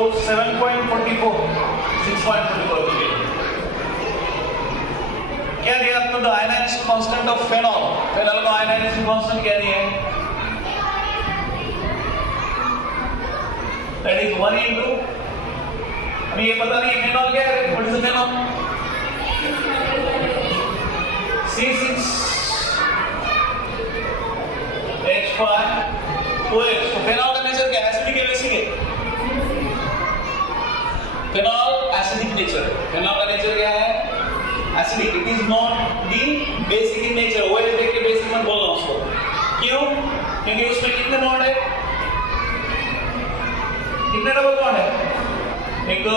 7.44 6.44 क्या दिया आपको? The ionisation constant of phenol, phenol का आयनाइजेशन कांस्टेंट क्या दिया है? दैट इज 1 into, अभी ये पता नहीं फेनॉल क्या है, what is the phenol? C6H5OH। तो फेनॉल का नेचर क्या है? एसिडिक है बेसिक है? फेनॉल एसिडिक नेचर, फेनॉल का नेचर क्या है? Acidic. It is not the basic in nature. OH देख के बेसिक मत बोलना उसको। क्यों? क्योंकि उसमें कितने बॉन्ड है? कितने डबल बॉन्ड है? एक दो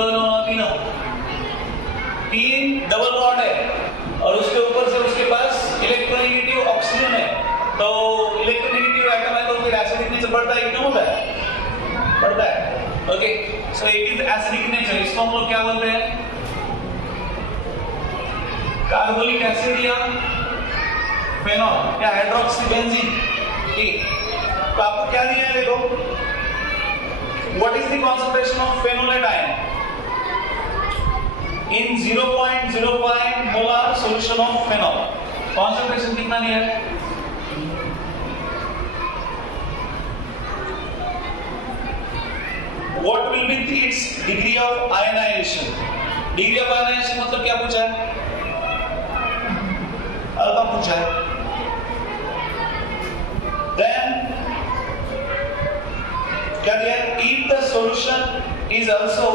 तीन डबल बॉन्ड है, और उसके ऊपर से उसके पास इलेक्ट्रोनेगेटिव ऑक्सीजन है। तो इलेक्ट्रोनेगेटिव एटम है तो फिर एसिडिक नेचर बढ़ता है कि कम होता है? बढ़ता है। Okay, so it is acidic nature. इसको हम लोग क्या बोलते हैं? कार्बोनिक एसिड या फेनॉल या हाइड्रोक्सी बेंजीन। ठीक, तो आपको क्या दिया है? देखो, what is the concentration of phenolphthalein in 0.05 molar solution of phenol? Concentration कितना दिया है? What will be its degree of ionization? Degree of ionization मतलब क्या पूछा है? अल्फा पूछा है। Then क्या दिया है? If the solution is also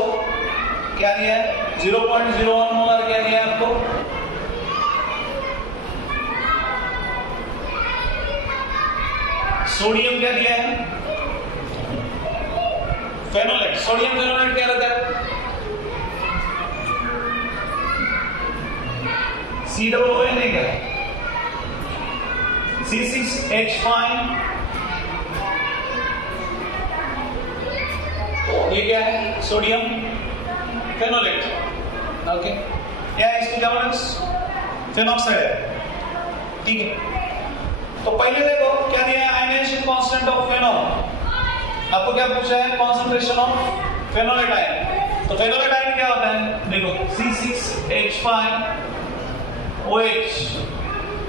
क्या दिया है? 0.01 मोलर क्या दिया है आपको? सोडियम क्या दिया है? फेनोलेट। सोडियम फेनोलेट क्या रहता है? COOH नहीं क्या? C6H5, ये क्या है? Sodium phenolate. ओके, क्या है इसको क्या बोलते हैं? फेनॉक्साइड है। ठीक है, तो पहले देखो क्या दिया है? Ionization constant of phenol. आपको क्या पूछा है? Concentration of phenolphthalein. तो फेनोलेटाइन क्या होता है? देखो, C6H5OH,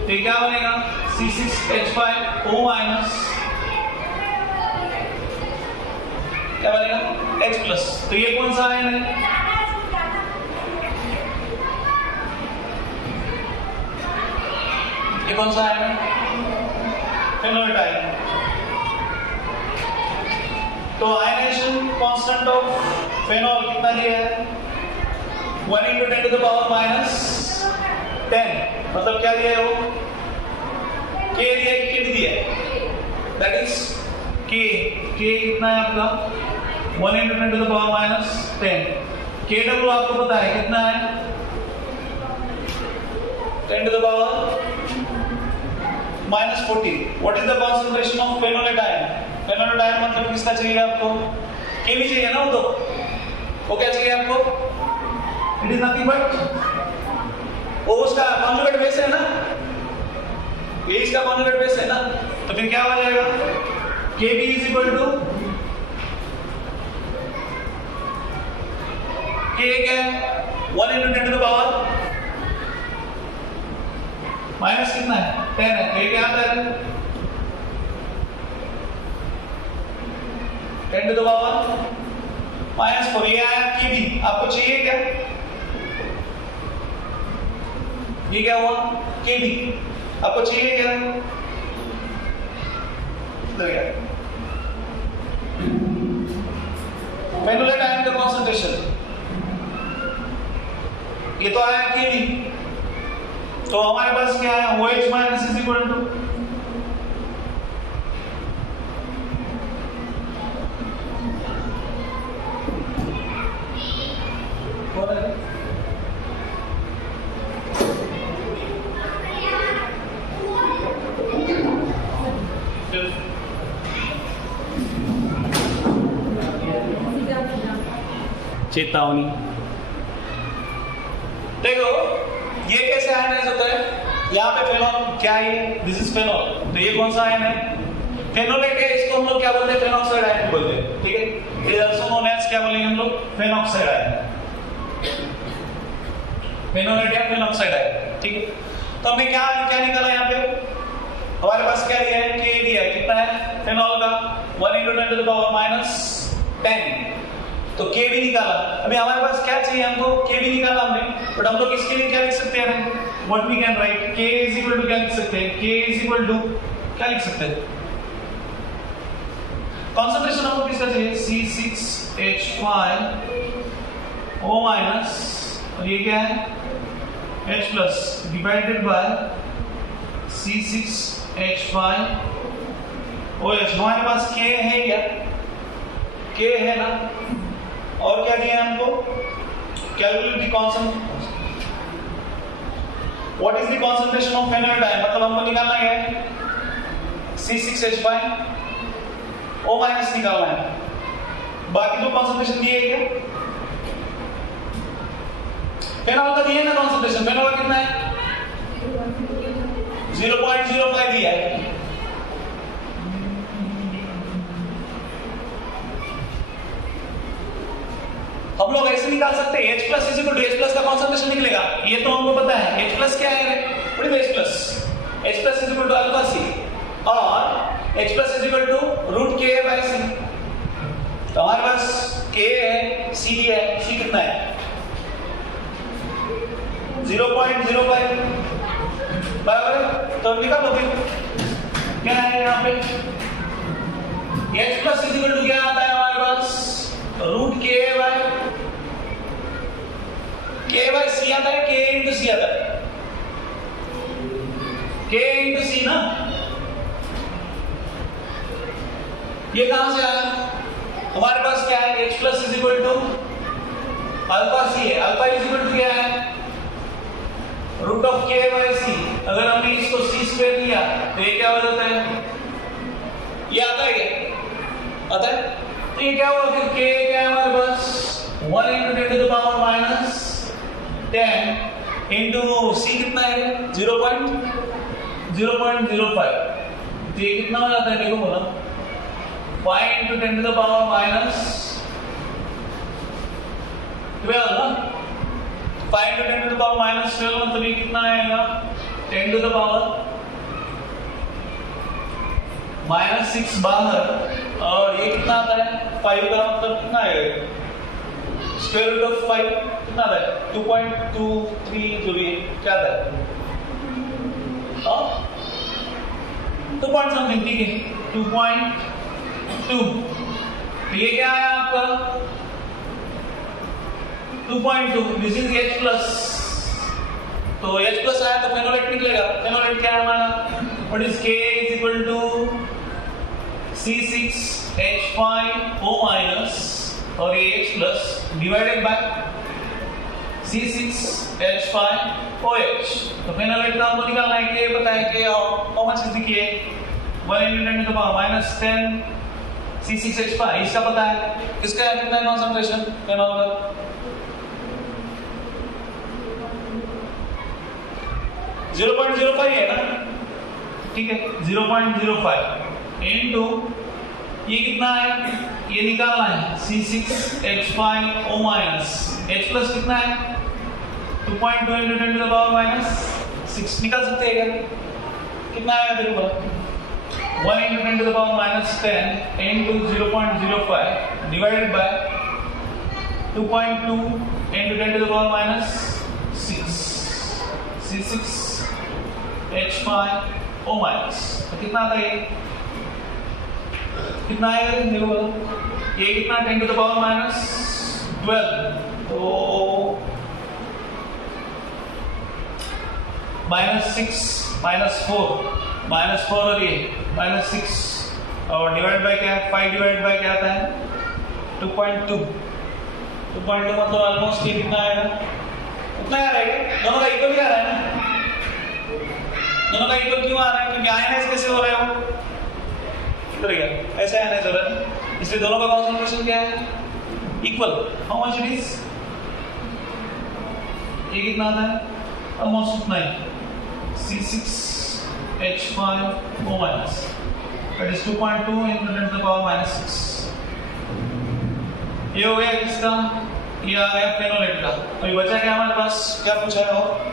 तो क्या बनेगा? C6H5O माइनस क्या बनेगा? H plus. तो ये कौन सा आयन है? ये कौन सा आयन है? फेनोलेटाइन। तो आयनाइजेशन कांस्टेंट ऑफ फेनॉल कितना दिया है? 1 into 10 to the power minus 10। मतलब क्या दिया है वो? K दिया है कि K दिया है? That is K। K कितना है आपका? 1 into 10 to the power minus 10। KW आपको पता है कितना है? 10 to the power minus 40। What is the concentration of phenoladiene? फेनोलेटाइन मतलब किसका चाहिए आपको? के भी चाहिए ना? वो क्या चाहिए आपको? इट इज नथिंग बट वो उसका कॉन्जुगेट बेस है ना, ये इसका कॉन्जुगेट बेस है ना, तो फिर क्या हो जाएगा? Kb is equal to K क्या है? 1 into 10 to the power minus कितना है? 10 है। ये क्या आता है? 10 to the power माइनस 4। ये आया Kb। आपको चाहिए क्या? ये क्या हुआ? Kb। आपको चाहिए क्या? फेनोलेटाइन का कॉन्सेंट्रेशन ये तो आया Kb। तो हमारे पास क्या है? OH minus is equal to चेतावनी। देखो ये कैसे आयनाइज होता है? यहाँ पे फेनॉल क्या है? This is phenol. तो ये कौन सा आयन है? फेनोलेट है। इसको हम लोग क्या बोलते हैं? फेनॉक्साइड आयन बोलते हैं। ठीक है, it is also known as क्या बोलेंगे हम लोग? फेन ऑक्साइड आएगा, फेनोलेट या फेन ऑक्साइड आएगा। ठीक है, तो हमने क्या क्या निकाला यहाँ पे, हमारे पास क्या दिया है, के दिया है, कितना है फेनॉल का 1 × 10⁻⁻10, तो के भी निकाला। अभी हमारे पास क्या चाहिए, हमको के भी निकाला हमने, बट हम लोग इसके लिए क्या लिख सकते हैं, व्हाट वी कैन राइट, के इज इक्वल टू क्या लिख सकते हैं, के इज इक्वल टू क्या लिख सकते हैं, कॉन्सेंट्रेशन हमको किसका चाहिए, C6H5O- और ये क्या है H+ डिवाइडेड बाय C6H5OH। हमारे पास K है क्या, K है ना, और क्या दिया हमको, calculate the concentration, what is the concentration of phenolphthalein, मतलब हमको निकालना है C6H5O- निकालना है। बाकी जो कॉन्सेंट्रेशन दिए क्या, फेनॉल का दिए ना कॉन्सेंट्रेशन, फेनॉल का कितना है 0.05 दिया है। हम लोग ऐसे निकाल सकते हैं H+ H+ का कॉन्सेंट्रेशन निकलेगा, ये तो हमको पता है। H+ क्या है, H+ H+ अल्फा C और H+ √Ka/C। तो हमारे पास K है, C है, C कितना है 0.05 बराबर है, तो निकालो फिर क्या है यहाँ पे, H+ क्या आता है हमारे पास √Ka/C आता है, K × C आता है, K × C ना, ये कहां से आया, हमारे पास क्या है H+ अल्फा C है, अल्फा क्या है √Ka/C। अगर हमने इसको C² लिया तो ये क्या हो जाता है, ये आता है क्या, आता है, तो ये क्या हुआ फिर K क्या है हमारे पास 1 × 10⁻10 इंटू C कितना है 0.05, तो ये कितना हो जाता है, देखो बोला 5 × 10⁻12 ना, 5 × 10⁻12 मतलब ये कितना आएगा 10⁻6 बाहर, और ये कितना आता है 5 का मतलब कितना आएगा √5 कितना आता है 2.23, जो भी क्या आता है 2 पॉइंट समथिंग, ठीक है 2.2, तो ये क्या आया आपका 2.2, दिस इज H+, तो H+ आया तो फेनोलेट निकलेगा, फेनोलेट क्या है हमारा, what is K is equal to C6H5O- और ये H+ डिवाइडेड बाय C6H5OH, तो फेनोलेट का हमको निकालना है, K पता है, K how much is the K 1 × 10⁻10 C6H5, इसका पता है, इसका कितना है कॉन्सेंट्रेशन फेनॉल का 0.05 है ना, ठीक है 0.05 इनटू ये कितना है, ये निकालना है C6H5O-, H+ कितना है 2.2 × 10⁻6, निकाल सकते हैं क्या, कितना आएगा तेरे को 1 × 10⁻10 इंटू 0.05 डिवाइडेड बाय 2.2 × 10⁻6 C6H5O-, तो कितना आता है, कितना आएगा देखो बोलो, ये कितना 10⁻12, तो -4 और ये -6 और डिवाइड बाय क्या है 5 डिवाइड बाय क्या आता है 2.2 मतलब ऑलमोस्ट ये कितना आएगा, उतना आ रहा है, दोनों का इक्वल ही आ रहा है ना, दोनों का इक्वल क्यों आ रहा है, क्योंकि आयनाइज कैसे हो रहा है वो इधर गया, ऐसे आयनाइज हो रहा है, इसलिए दोनों का कॉन्सेंट्रेशन क्या है equal, how much it is, ये कितना आता है ऑलमोस्ट उतना ही C6H5O-, that is 2.2 × 10⁻6, ये हो गया किसका, ये आ गया फेनोलेट का। अभी बचा क्या हमारे पास, क्या पूछा है और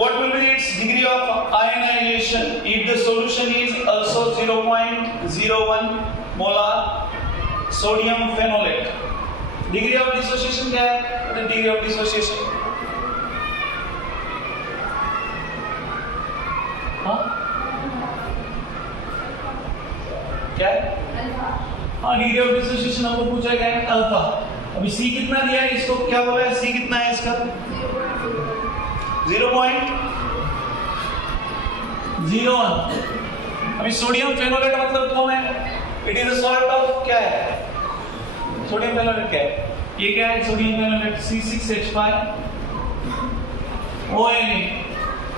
what will be its degree of ionization if the solution is also 0.01 molar sodium phenolate? Degree of dissociation क्या है? The degree of dissociation क्या है? हाँ, डिग्री ऑफ डिसोसिएशन हमको पूछा गया है अल्फा। अभी सी कितना दिया है, इसको क्या बोला है, सी कितना है इसका 0.01। अभी सोडियम फेनोलेट मतलब कौन है, it is a salt of क्या है, सोडियम फेनोलेट क्या है, ये क्या है सोडियम फेनोलेट C6H5ONA।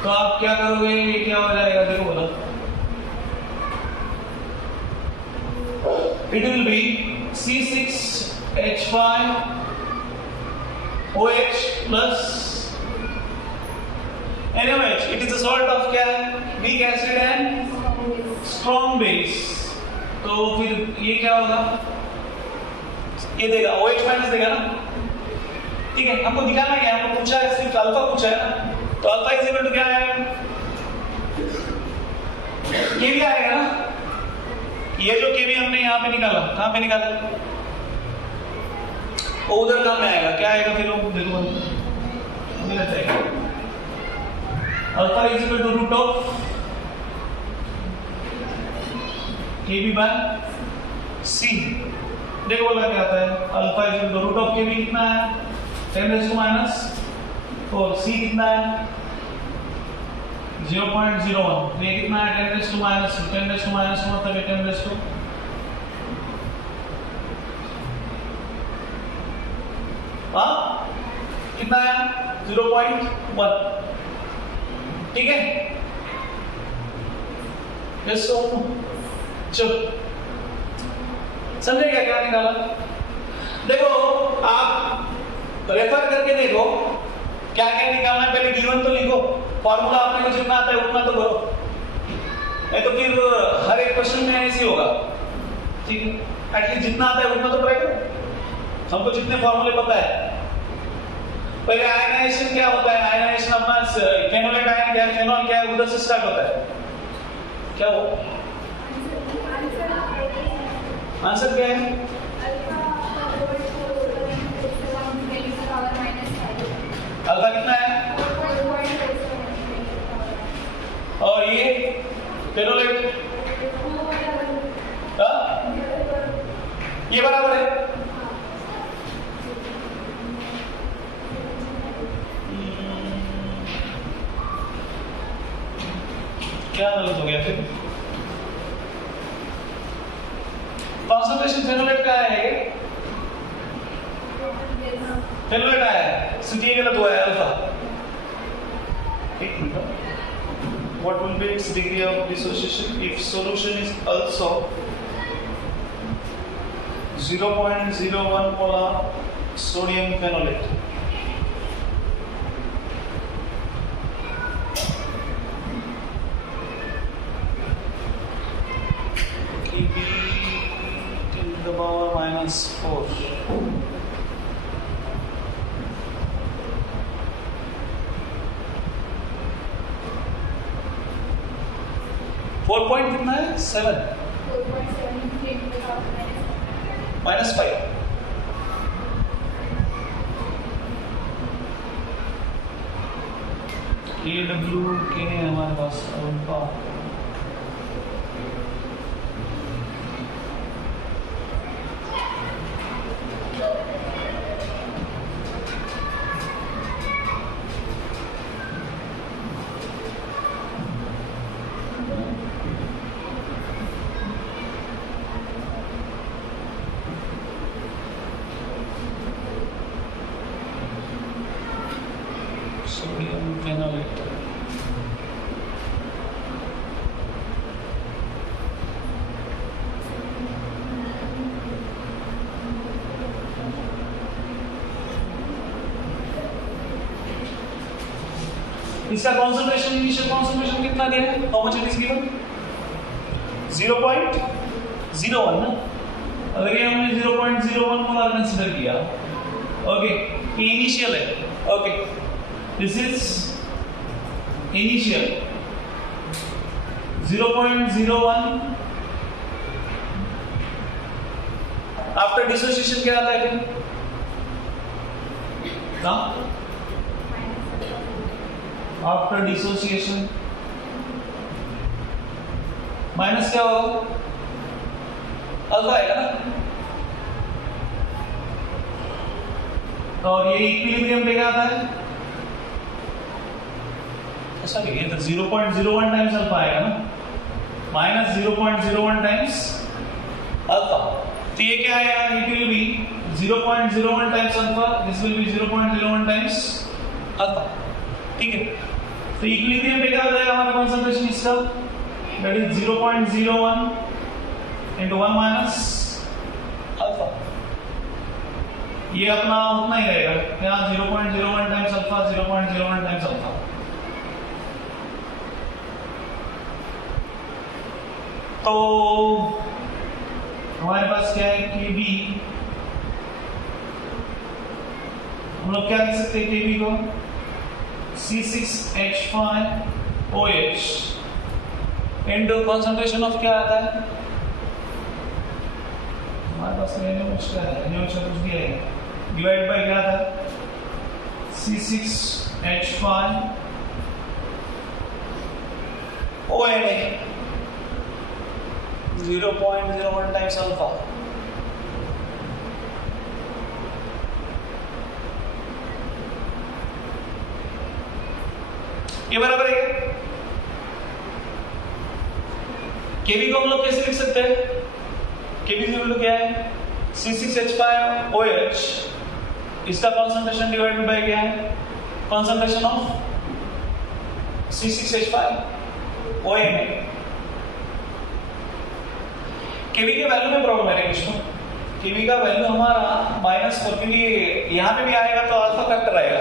तो आप क्या करोगे, ये क्या हो जाएगा, देखो बोलो, it will be C6H5OH plus NaOH. It is a salt of क्या है, weak acid and strong base। तो फिर ये क्या होगा, ये देगा OH माइनस देगा ना, ठीक है। हमको दिखाना क्या है, हमको पूछा है सिर्फ अल्फा पूछा है ना, तो अल्फा इज इक्वल टू क्या आएगा, ये भी आएगा ना, ये जो के भी हमने यहाँ पे निकाला, कहाँ पे निकाला, वो उधर काम में आएगा, क्या आएगा फिर, देखो alpha is equal to root of K B by C. देखो बोला क्या आता है, alpha is equal to root of K B कितना है 10⁻⁴, और सी कितना है 0.01, ये कितना है 10⁻⁻, मतलब 10⁻, कितना है 0.1, ठीक है। चलो समझे क्या निकाला, देखो आप रेफर करके देखो क्या क्या निकालना है, पहले गिवन तो लिखो, फॉर्मूला आपने को जितना आता है उतना तो करो, नहीं तो फिर हर एक क्वेश्चन में ऐसे होगा, ठीक है। एटलीस्ट जितना आता है उतना तो ट्राई करो, हमको जितने फॉर्मूले पता है। पहले आयनाइजेशन क्या होता है, आयनाइजेशन अपना फेनोलेट आयन क्या है, फेनॉल क्या है, उधर से स्टार्ट होता है, क्या वो आंसर क्या है, अल्फा कितना है, और ये फेनोलेट ये बराबर है, क्या गलत हो गया फिर, कॉन्सेंट्रेशन फेनोलेट का है, ये फेनोलेट आया है, सिर्फ ये गलत हुआ है alpha. What will be its degree of dissociation if solution is also 0.01 molar sodium phenolate? Kb to the power -4. 4 point कितना है 7 -5। KW के है हमारे पास अल्फा, सोडियम फेनोलेट। इसका कॉन्सेंट्रेशन, इनिशियल कॉन्सेंट्रेशन कितना दिया है, how much it is given 0.01 ना, अगर ये हमने 0.01 मोलर कंसीडर किया, ओके, ये इनिशियल है, okay, this is initial 0.01, after dissociation क्या आता है फिर? आफ्टर डिसोसिएशन माइनस क्या होगा? अल्फा आएगा ना, और ये इक्विलिब्रियम पे क्या आता है? ऐसा क्या है? तो 0.01 टाइम्स अल्फा आएगा ना, माइनस 0.01 टाइम्स अल्फा, तो ये क्या आएगा? It will be 0.01 times alpha, this will be 0.01 times alpha, ठीक है। तो इक्विलिब्रियम पे क्या हो जाएगा हमारा कंसंट्रेशन इसका? That is 0.01 into 1 minus alpha, ये अपना उतना ही रहेगा, यहाँ 0.01 टाइम्स अल्फा, 0.01 टाइम्स अल्फा। तो हमारे पास क्या है? Kb, हम लोग क्या लिख सकते हैं Kb को? C6H5OH इनटू कंसंट्रेशन ऑफ क्या आता है हमारे पास? NaOH क्या है? NaOH कुछ दिया है, डिवाइड बाय क्या था? C6H5ONA 0.01 times alpha. ये बराबर है क्या? केबी को हम लोग कैसे लिख सकते हैं? केबी इक्वल टू क्या है? C6H5OH, इसका कंसंट्रेशन डिवाइडेड बाय क्या है? Concentration of C6H5ONA। केबी के वैल्यू में प्रॉब्लम है किसको? केबी का वैल्यू हमारा -4, क्योंकि यहाँ पे भी आएगा तो अल्फा फैक्टर आएगा,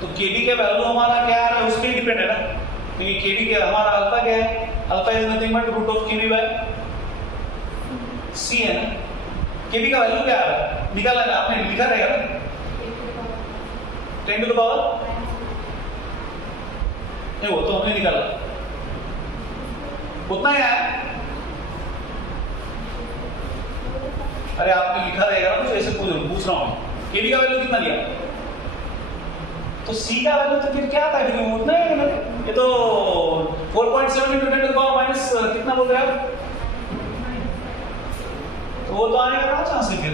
तो केबी के वैल्यू हमारा क्या है उस पर डिपेंड है ना, क्योंकि केबी के हमारा अल्फा क्या है? Alpha is nothing but root of K b by C है ना। केबी का वैल्यू क्या है? निकाला है, आपने लिखा रहेगा ना, 10 टू द पावर, नहीं वो तो हमने निकाला, उतना ही आया। अरे आपने लिखा रहेगा ना, कुछ ऐसे पूछ रहा हूं, केबी का वैल्यू कितना लिया? तो सी का वैल्यू तो फिर क्या आता है? फिर उतना ही है ना, ये तो 4.7 into 10 to the power minus कितना बोल रहे हैं आप? तो वो तो आने का कहाँ चांस है फिर?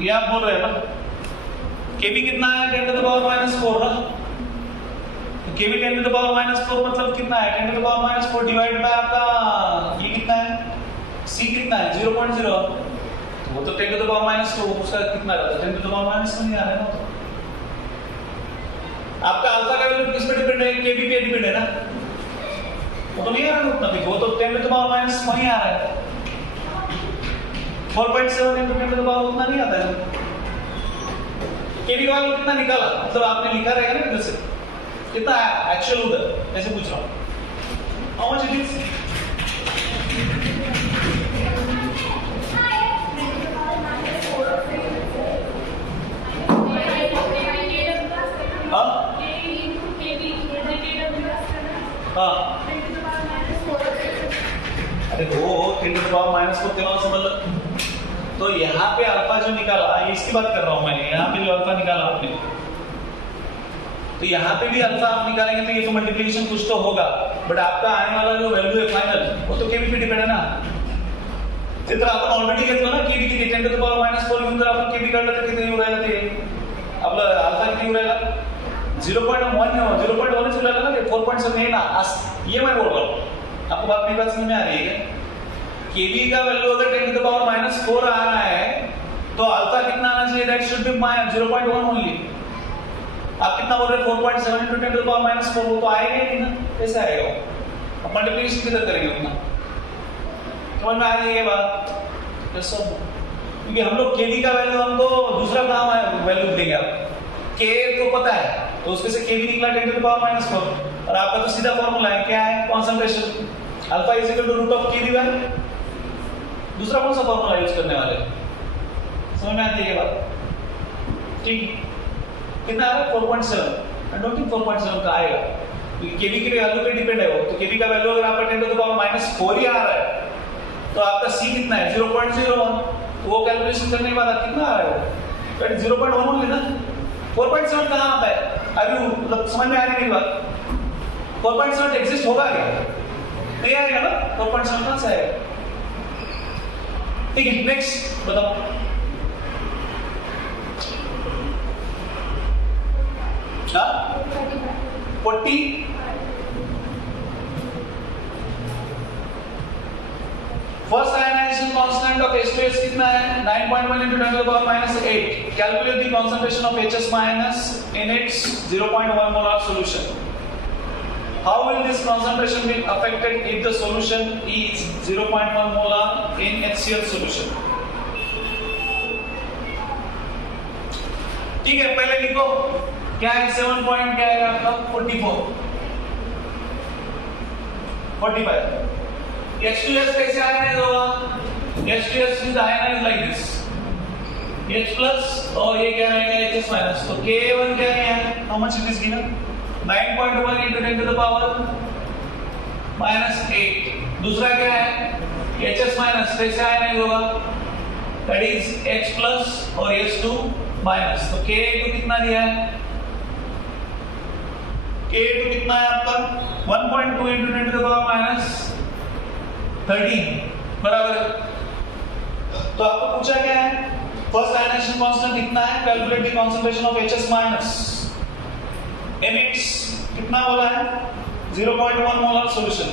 ये आप बोल रहे हैं ना, केबी कितना है? 10 to the power -4 ना, तो केबी 10 to the power -4 मतलब कितना है? 10 to the power -4 divide by आपका ये कितना है? सी कितना है? 0.0, तो वो तो 10 to the power -2, उसका कितना रहता है? 10 to the power -1 नहीं आ रहा है ना, तो आपका अल्फा का वैल्यू किस पे डिपेंड है? केबी पे डिपेंड है ना, वो तो नहीं आ रहा है उतना, देखो वो तो 10 to the power -1 ही आ रहा है, 4.7 into 10 to the power उतना नहीं आता है। केबी का वैल्यू कितना निकाला? मतलब आपने लिखा रहेगा ना इधर से, कितना है एक्चुअल उधर, ऐसे पूछ रहा हूँ, हाउ मच इट इज? अरे वो 10 to the power -4 दिमाग समझ लो। तो यहाँ पे अल्फा जो निकाला, इसकी बात कर रहा हूँ मैं, यहाँ पे जो अल्फा निकाला आपने, तो यहाँ पे भी अल्फा आप निकालेंगे तो ये तो मल्टीप्लिकेशन कुछ तो होगा, बट आपका आने वाला जो वैल्यू है फाइनल, वो तो केबी पे डिपेंड है ना। जितना आपण ऑलरेडी घेतलं ना केबी किती 10 to the power -4 घेऊन जर आपण केबी काढलं तर किती येऊ राहिलं? ते आपलं अल्फा किती येऊ राहिला? 0.1 0.1 चल रहा है ना, 4.7 नहीं ना, ये मैं बोल रहा हूँ, आपको बात मेरी बात समझ में आ रही है? केबी का वैल्यू अगर 10 to the power -4 आ रहा है तो अल्फा कितना आना चाहिए? That should be 0.1 only. आप कितना बोल रहे हैं? 4.7 into 10 to the power -4, वो तो आएगा ही नहीं ना, कैसे आएगा वो? अब मल्टीप्लिकेशन किधर करेंगे उतना? समझ में आ रही है बात? क्योंकि हम लोग केबी का वैल्यू हमको दूसरा काम है, वैल्यू देंगे आप, के तो पता है, तो उसमें से केबी निकला 10 to the power -4, और आपका तो सीधा फॉर्मूला है क्या है? Concentration alpha is equal to root of K dy। दूसरा कौन सा फॉर्मूला यूज करने वाले हैं? समझ में आती है ये बात? ठीक, कितना आ रहा है 4.7। आई डोंट थिंक 4.7 का आएगा, केवी की वैल्यू पे डिपेंड है वो। तो केवी का वैल्यू अगर आपका 10 टू द पावर -4 ही आ रहा है तो आपका सी कितना है 0.01। तो वो कैलकुलेशन करने के बाद आप कितना आ रहा है वो 0.1 होगा ना। 4.7 कहां आता है? अभी मतलब समझ में आ रही है मेरी बात? 4.7 एग्जिस्ट होगा क्या? नहीं आएगा ना। 4.7 कहां से आएगा? ठीक है, नेक्स्ट बताओ। हाँ 40 first ionization constant of H2S कितना है 9.1 into 10 to the power -8। Calculate the concentration of HS- in its 0.1 molar solution। How will this concentration be affected if the solution is 0.1 molar in HCl solution? ठीक है, पहले लिखो क्या है 7 point क्या है आपका 44 45। H2S कैसे आयनाइज होगा? H2S is ionized like this, H plus और ये क्या रहेगा HS माइनस। तो K1 क्या है? How much it is given? 9.1 into 10 to the power -8। दूसरा क्या है? HS माइनस कैसे आयनाइज होगा? That is H plus और H2 माइनस। तो K2 कितना दिया है? K2 कितना है आपका 1.2 into 10 to the power -13 बराबर है। तो आपको पूछा क्या है? फर्स्ट आयनाइजेशन कांस्टेंट कितना है? Calculate the concentration of HS- in its कितना बोला है 0.1 मोलर सॉल्यूशन।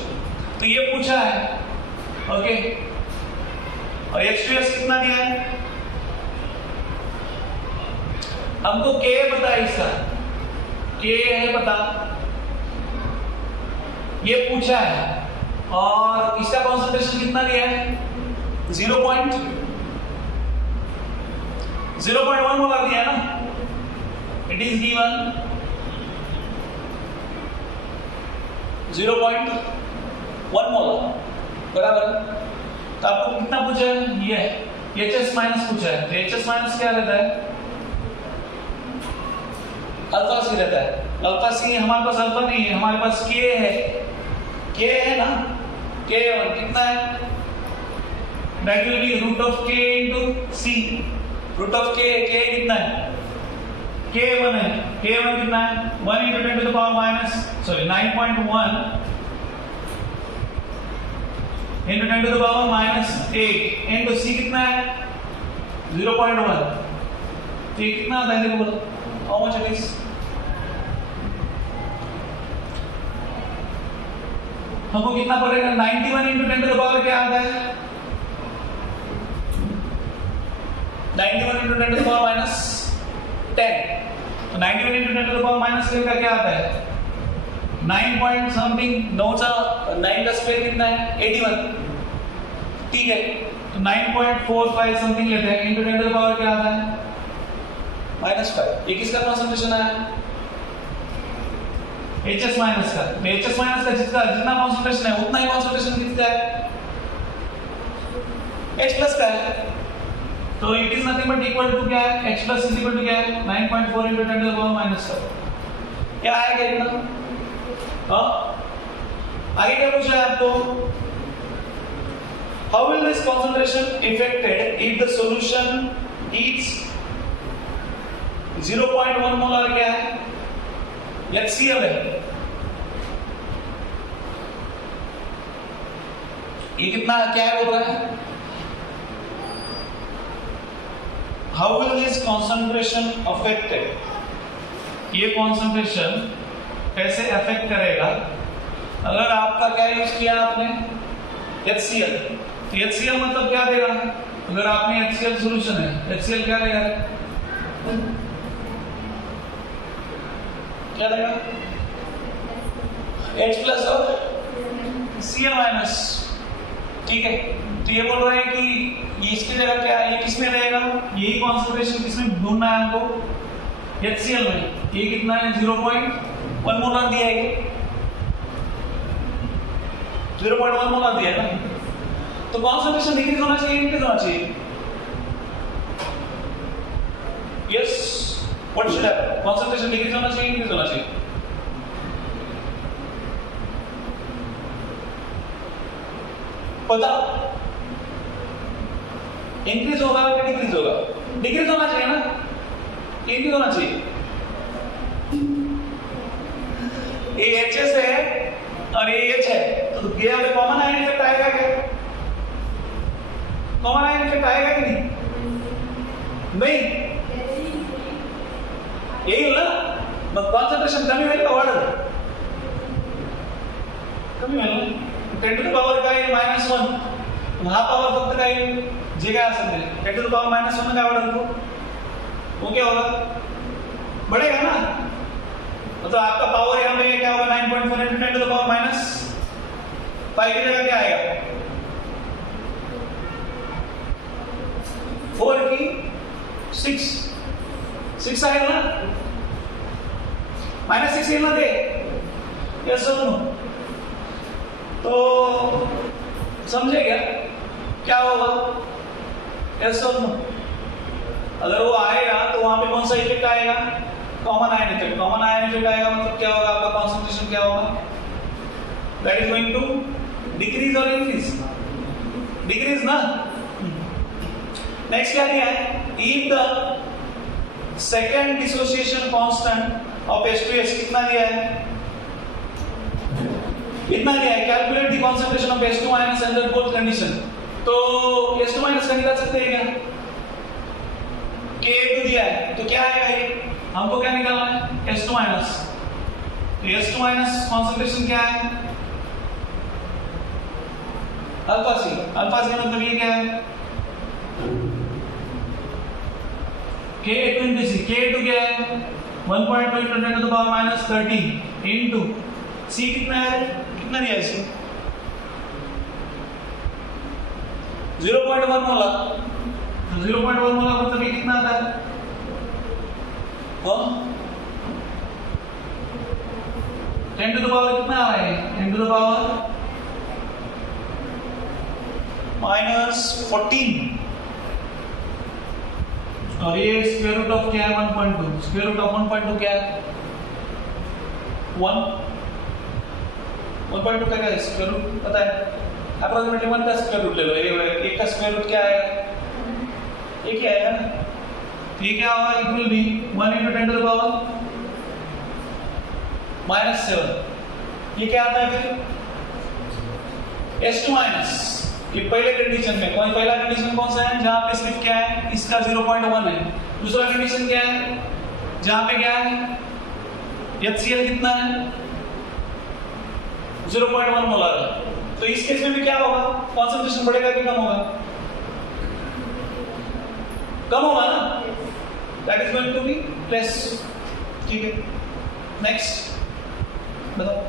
तो ये पूछा है, ओके। और H2S कितना दिया है? हमको K पता है, इसका K है पता, ये पूछा है। और इसका कॉन्सेंट्रेशन कितना दिया है 0.1 मोलर दिया है ना। इट इज गिवन 0.1 मोलर बराबर। तो आपको कितना पूछा है? ये है HS माइनस पूछा है। तो HS माइनस क्या रहता है? अल्फा सी रहता है। अल्फा सी हमारे पास अल्फा नहीं है, हमारे पास K है। K है ना, K1 कितना है? That will be root of K into C। root of K कितना है? K1 है। K1 कितना है? 1 into 10 to the power 9.1 into 10 to the power -8 into C कितना है 0.1। तो ये कितना आता है देखो बोलो, how much it is? हमको कितना पड़ेगा 91 into 10 to the power क्या आता है 91 into 10 to the power -10। तो 91 into 10 to the power -10 का क्या आता है 9 point something 9 का स्क्वायर कितना है 81। ठीक है, तो 9.45 समथिंग लेते हैं into 10 to the power क्या आता है -5। ये किसका कॉन्सेंट्रेशन है HS माइनस का। तो HS माइनस का जितना कॉन्सेंट्रेशन है उतना ही कॉन्सेंट्रेशन किसका है H प्लस का है। तो it is nothing but equal to क्या है H plus is equal to क्या है 9.4 into 10 to the power -5। क्या आएगा इतना? आगे क्या पूछा है आपको? How will this concentration affected if the solution is 0.1 molar क्या है HCl है। ये कितना क्या है बोल रहा है? How will this concentration affected? ये concentration कैसे अफेक्ट करेगा अगर आपका क्या यूज किया आपने HCl। तो HCl मतलब क्या देगा? अगर आपने HCl सॉल्यूशन है HCl क्या देगा क्या देगा H प्लस और Cl माइनस। ठीक है, तो ये बोल रहा है कि ये इसकी जगह क्या है, ये किसमें रहेगा? यही कॉन्सेंट्रेशन किसमें ढूंढना है हमको HCl में। ये कितना है 0.1 मोलर दिया है। 0.1 मोलर दिया है ना, तो कॉन्सेंट्रेशन डिक्रीज होना चाहिए, इंक्रीज होना चाहिए? Yes, what should happen? Concentration decrease होना चाहिए, इंक्रीज होना चाहिए? पता इंक्रीज होगा कि डिक्रीज होगा? डिक्रीज होना चाहिए ना, इंक्रीज होना चाहिए? ये एचएस है और ये एच है, तो ये में कॉमन आयन इफेक्ट आएगा क्या? कॉमन आयन इफेक्ट आएगा कि नहीं? नहीं, यही ना, कॉन्सेंट्रेशन कमी होईल का वाढेल? कमी होईल ना. 10 to the power काय -1, हा पावर फक्त काय जे काय असेल ते 10 to the power -1 काय वाढेल तो? वो क्या होगा? बढ़ेगा ना. मतलब आपका पावर यहाँ पे क्या होगा? 9.4 into 10 to the power -5 की जगह क्या आएगा? 4 की 6 आएगा ना, -6 येईल ना ते. यस और नो? तो समझे क्या होगा? यस और नो? अगर वो आएगा तो वहां पे कौन सा इफेक्ट आएगा? Common ion effect. Common ion effect आएगा मतलब क्या होगा? आपका कॉन्सेंट्रेशन क्या होगा? That is going to decrease और इंक्रीज? डिक्रीज ना. नेक्स्ट क्या दिया है? If the second dissociation constant of H2S कितना दिया है? इतना दिया है. Calculate the concentration of H2 minus under both condition. तो H2 माइनस का निकाल सकते हैं क्या? K2 दिया है तो क्या आएगा? ये हमको क्या निकालना है? H2 minus. तो H2 माइनस कंसंट्रेशन क्या है? अल्फा सी. अल्फा सी मतलब ये क्या है? K2 into C. K2 क्या है? 1.2 into 10 to the power minus 30 into C कितना है? कितना दिया है C? 0.1 मोलर. तो 0.1 मोलर मतलब ये कितना आता है? हाँ, 10 to the power कितना आ रहा है? 10 to the power -14. और ये स्क्वायर रूट ऑफ क्या है? 1.2. स्क्वायर रूट ऑफ 1.2 क्या है? 1. 1.2 का क्या है स्क्वायर रूट? पता है? अप्रोक्सीमेटली 1 का स्क्वायर रूट ले लो. ये एक का स्क्वायर रूट क्या आएगा? ये क्या आएगा ना? ये क्या होगा? It will be 1 into 10 to the power -7. ये क्या आता है फिर? H2 minus. ये पहले कंडीशन में पहला कंडीशन कौन सा है? जहां पे सिर्फ क्या है? इसका 0.1 है. दूसरा कंडीशन क्या है? जहां पे क्या है? HCl कितना है? 0.1 मोलर है. तो इस केस में भी क्या होगा? कॉन्सेंट्रेशन बढ़ेगा कि कम होगा? कम होगा ना. That is going to be less. ठीक है, नेक्स्ट बताओ.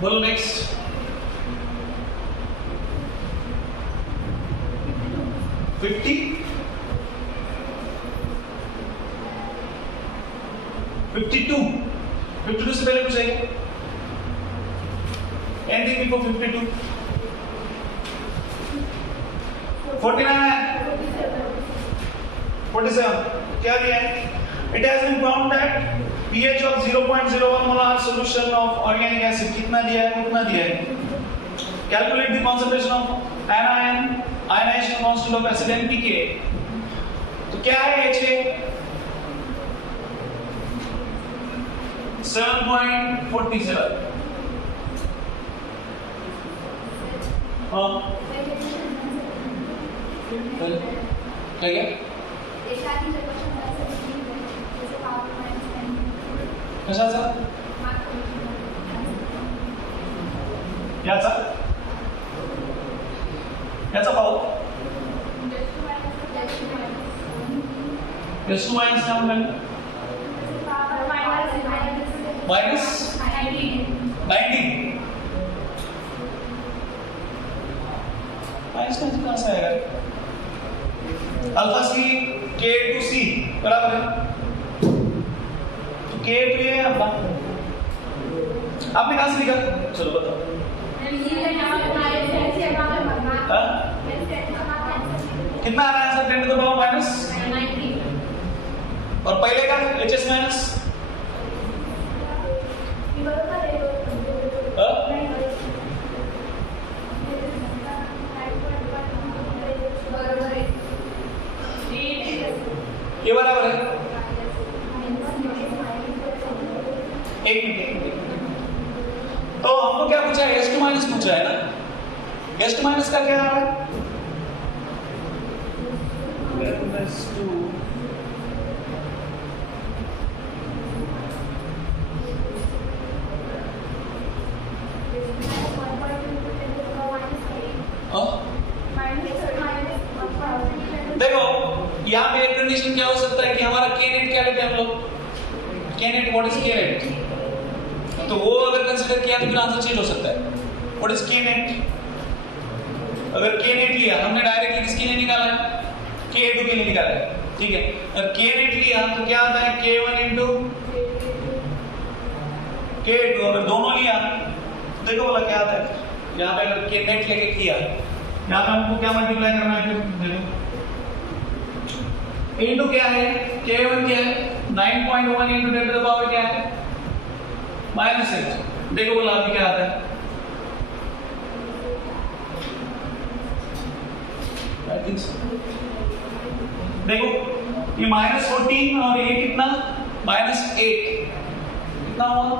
बोलो नेक्स्ट. फिफ्टी 52 से पहले कुछ है? Anything before 52? 49, 47 क्या दिया है? It has been found that pH of 0.01 molar solution of organic acid कितना दिया है? उतना दिया है. Calculate the concentration of anion, ionization constant of acid NPK. तो क्या है HA? 7.47. हाँ क्या क्या? कशाचा? याचा भाऊ S2 माइनस क्या होगा? माइनस 90 माइनस कहाँ से आएगा? अल्फा सी के टू सी बराबर है, के टू ये अल्फा आपने कहाँ से लिखा? चलो बताओ। कितना आ रहा है answer? 10 to the power minus 90 और पहले का एचएस माइनस ये बराबर है। एक मिनट, तो हमको क्या पूछा है? S2 माइनस पूछा है ना। S2 माइनस का क्या आ रहा है? S2 देखो यहाँ पे एक कंडीशन क्या हो सकता है कि हमारा k नेट क्या लेते हैं हम लोग? k net, what is k net? तो वो अगर कंसीडर किया तो फिर आंसर चेंज हो सकता है। What is k net? अगर k नेट लिया हमने डायरेक्टली किसके लिए निकाला है? k2 के लिए निकाला है, ठीक है। अगर k नेट लिया तो क्या आता है? k1 into k2। अगर दोनों लिया तो देखो बोला क्या आता है। यहाँ पे अगर k नेट लेके किया, यहाँ पे हमको क्या मल्टीप्लाई करना है? फिर देखो इनटू क्या है? k1 क्या है? 9.1 into 10 to the power क्या है? -8। देखो बोला अभी क्या आता है? I think so। देखो ये -14 और ये कितना? -8 कितना हुआ?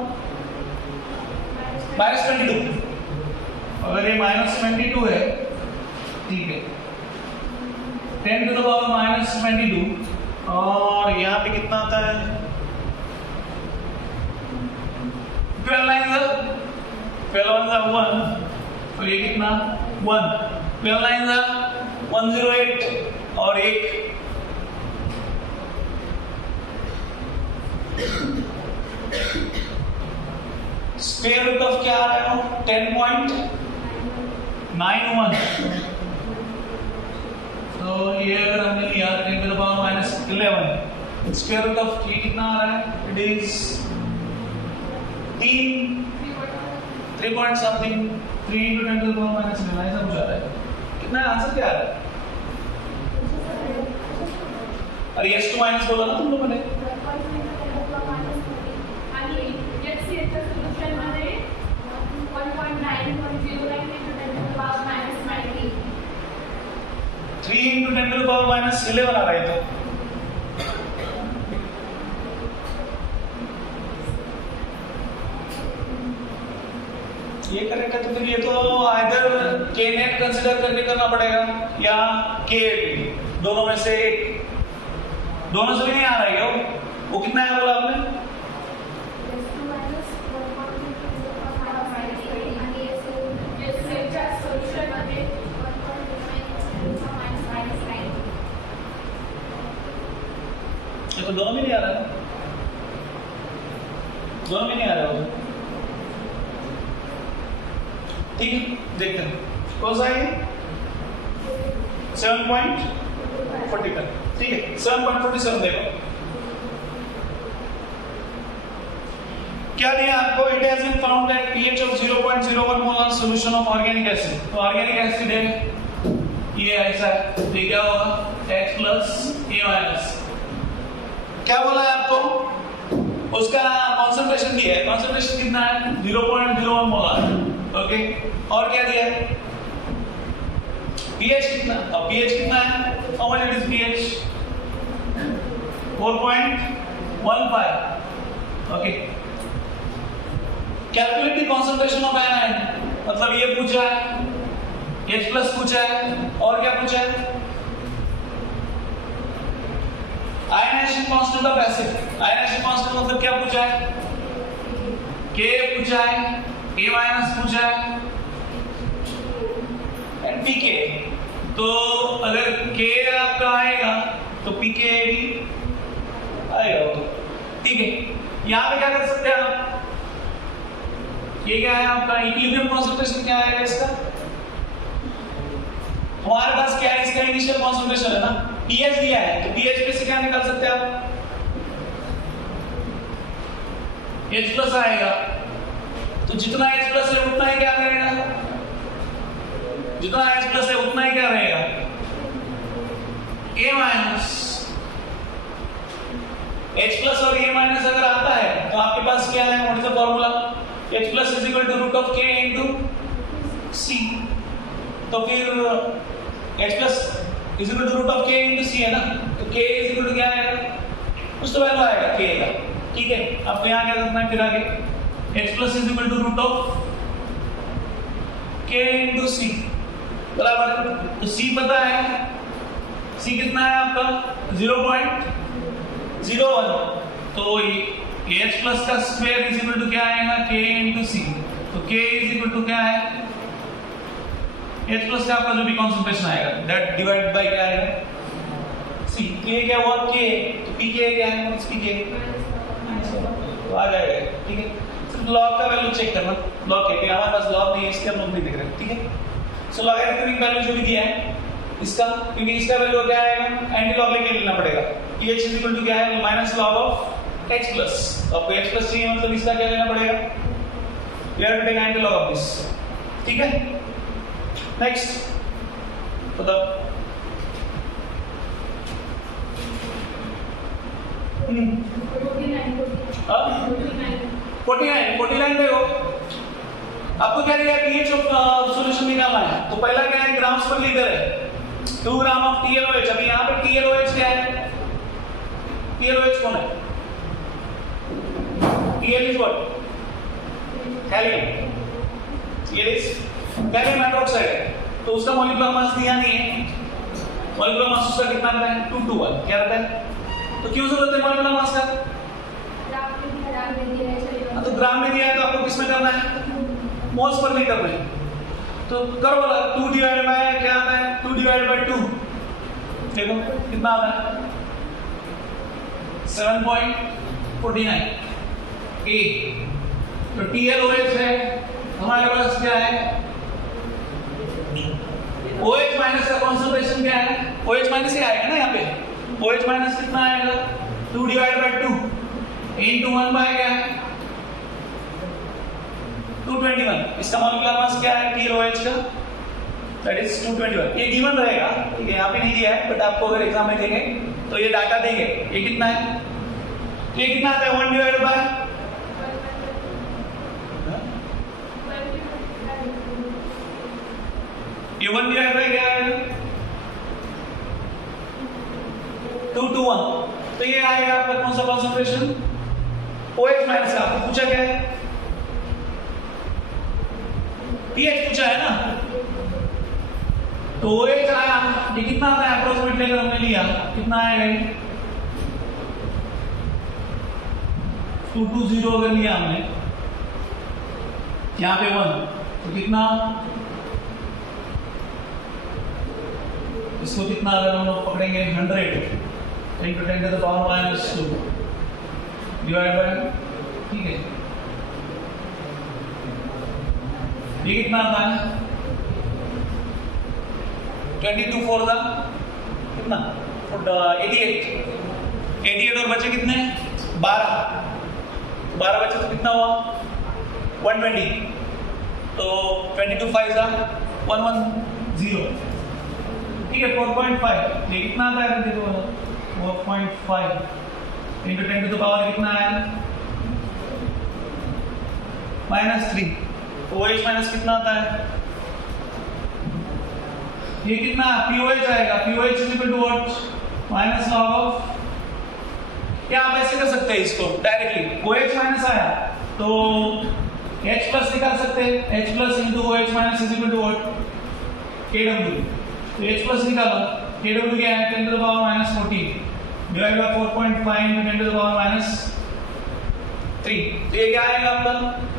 -22। अगर ये -22 है, ठीक है, 10 to the power -22 और यहाँ पे कितना आता है? 12 9 1 और ये कितना? 1। 12 9 108 और 1। स्क्वायर रूट ऑफ क्या आ रहा है? 10.91। तो ये अगर हमने लिया 10 to the power -11, square root of ये कितना आ रहा है? It is 3 point something, 3 into 10 to the power -11 ऐसा कुछ आ रहा है। कितना आंसर क्या आ रहा है? अरे S2 माइनस बोला ना तुम लोगों ने। 3 into 10 to the power -11 आ रहा है। तो ये करेक्ट है, तो फिर ये तो आइदर k नेट कंसीडर करके करना पड़ेगा या k, दोनों में से एक। दोनों से भी नहीं आ रहा है क्या? वो कितना है बोला आपने? तो दोनों में नहीं आ रहा है, दोनों में नहीं आ रहा है। ठीक है, देखते हैं कौन सा है। 7.45, ठीक है। 7.47 देखो क्या दिया आपको? It has been found that pH of 0.01 molar solution of organic acid. तो ऑर्गेनिक एसिड है ये ऐसा है, ये क्या होगा? H plus A minus। क्या बोला है आपको? उसका कॉन्सेंट्रेशन दिया है। कॉन्सेंट्रेशन कितना है? 0.01 मोलर। ओके, और क्या दिया है? pH कितना? अब pH कितना है? How much it is pH? 4.15। Okay, calculate the concentration of anion. मतलब ये पूछा है, H प्लस पूछा है, और क्या पूछा है? Ionization constant of acid. Ionisation constant मतलब क्या पूछा है? K पूछा है, A माइनस पूछा है एंड PK। तो अगर K आपका आएगा तो PK भी आएगा, ठीक है। यहाँ पे क्या कर सकते हैं आप, ये क्या है आपका इक्विलिब्रियम कॉन्सेंट्रेशन, क्या आएगा इसका, हमारे पास क्या है इसका इनिशियल कॉन्सेंट्रेशन है ना, pH दिया है, तो pH पे से क्या निकाल सकते हैं आप, H प्लस आएगा, तो जितना H प्लस है उतना ही क्या रहेगा, जितना H प्लस है उतना ही क्या रहेगा, A माइनस। H प्लस और A माइनस अगर आता है तो आपके पास क्या है, what is the formula, H plus is equal to root of K into C। तो फिर H plus is equal to root of K into C है ना, तो K इज इक्वल टू क्या आएगा, कुछ तो वैल्यू आएगा K का, ठीक है। आपको यहाँ क्या करना है फिर आगे, H plus is equal to root of K into C बराबर, तो C पता है, C कितना है आपका 0.01, तो H प्लस का स्क्वायर इज इक्वल टू क्या आएगा, K इनटू C, तो K इज इक्वल टू क्या है, H प्लस का आपका जो भी कॉन्सेंट्रेशन आएगा दैट डिवाइड बाय क्या आएगा C। K क्या हुआ K, तो PK क्या है, PK तो आ जाएगा, ठीक है। सिर्फ लॉग का वैल्यू चेक करना, लॉग के हमारे पास लॉग नहीं है इसके हम लोग नहीं दिख रहे, ठीक है। सो लॉगरिथमिक वैल्यू जो भी दिया है इसका, क्योंकि इसका वैल्यू क्या आएगा, एंटी लॉग लेके लेना पड़ेगा, pH इज इक्वल टू क्या है, minus log of H plus, आपको H प्लस चाहिए मतलब इसका क्या लेना पड़ेगा, we have to take antilog of this, ठीक है। नेक्स्ट बताओ, 49 देखो, आपको क्या दिया, pH ऑफ सॉल्यूशन निकालना है, तो पहला क्या है, ग्राम्स पर लीटर है, 2 ग्राम ऑफ TLOH। अभी यहाँ पे TLOH क्या है, TLOH कौन है, TL is what, Thallium, TL is thallium hydroxide है, तो उसका मॉलिक्यूलर मास दिया नहीं है, मॉलिक्यूलर मास उसका कितना रहता है 221, क्या रहता है, तो क्यों जरूरत है मॉलिक्यूलर मास का, तो ग्राम में दिया है तो आपको किसमें करना है, मोल्स पर लीटर में, तो करो वाला 2 डिवाइडेड बाय क्या आता है, 2 डिवाइडेड बाय 2, देखो कितना आता है 7.49 A। तो TLOH है, हमारे पास क्या है, OH माइनस का कॉन्सेंट्रेशन क्या है, OH माइनस ही आएगा ना यहाँ पे, OH माइनस कितना आएगा 2 डिवाइडेड बाय 2 इनटू 1 बाय क्या है 221। इसका मॉलिक्यूलर मास क्या है TLOH का, दैट इज 221। ये गिवन रहेगा, ठीक है, यहाँ पे नहीं दिया है, बट आपको अगर एग्जाम में देंगे तो ये डाटा देंगे, ये कितना है, ये कितना आता है 1 डिवाइडेड बाय, ये 1 डिवाइडेड बाय क्या है 221, तो ये आएगा आपका कौन सा कॉन्सेंट्रेशन, OH माइनस का। आपको पूछा क्या है, pH पूछा है ना, तो OH आया, ये कितना आता है अप्रोक्सीमेटली अगर हमने लिया कितना आएगा 220 अगर लिया हमने, यहाँ पे 1, तो कितना, इसको कितना अगर हम लोग पकड़ेंगे 100 into 10 to the power minus 2 divide by, ठीक है, ये कितना आता है 22 4 का कितना 88 और बचे कितने 12 बचे तो कितना हुआ 120, तो 22 5 का 110, ठीक है 4.5, ये कितना आता है देखो 4.5 into 10 to the power कितना आया -3, OH माइनस कितना आता है, ये कितना POH आएगा, POH is equal to what minus log of, क्या आप ऐसे कर सकते हैं इसको डायरेक्टली, OH माइनस आया तो H प्लस निकाल सकते हैं, H plus into OH minus is equal to what KW, तो H प्लस निकाला, KW क्या है 10 to the power minus 14 divide by 4.5 into 10 to the power minus 3, तो ये क्या आएगा आपका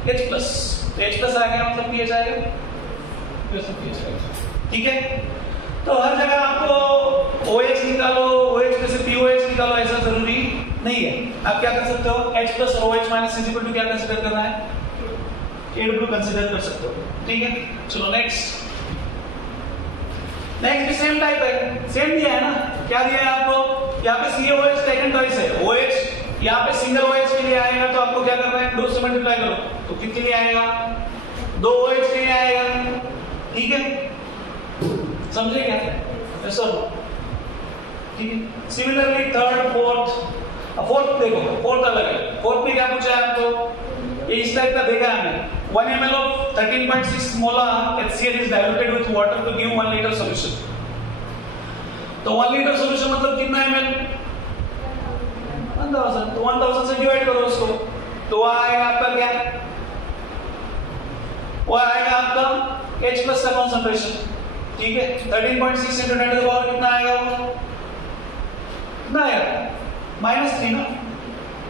H प्लस, तो H प्लस आ गया मतलब pH आएगा, pH आएगा, ठीक है। तो हर जगह आपको OH निकालो, OH में से POH निकालो ऐसा जरूरी नहीं है। आप क्या कर सकते हो, H प्लस और OH minus is equal to क्या कंसीडर करना है, KW कंसीडर कर सकते हो, ठीक है। चलो नेक्स्ट भी सेम टाइप है, सेम दिया है ना, क्या दिया है आपको, यहाँ पे COH टेकन ट्वाइस है, OH यहाँ पे सिंगल OH के लिए आएगा तो आपको क्या करना है, 2 से मल्टीप्लाई करो, तो कितने लिए आएगा, 2 OH के लिए आएगा, ठीक है, समझे क्या, ऐसा ठीक है। सिमिलरली थर्ड फोर्थ देखो, फोर्थ अलग है, फोर्थ में क्या पूछा है आपको, ये इस टाइप का देखा है हमने, 1 ml of 13.6 molar HCl is diluted with water to give 1 liter solution। तो 1 liter solution मतलब कितना ml, 1000, तो 1000 से डिवाइड करो उसको, तो वह आएगा आपका क्या, वह आएगा आपका H प्लस का कॉन्सेंट्रेशन, ठीक है। 13.6 into 10 to the power कितना आएगा, कितना आएगा, -3 ना,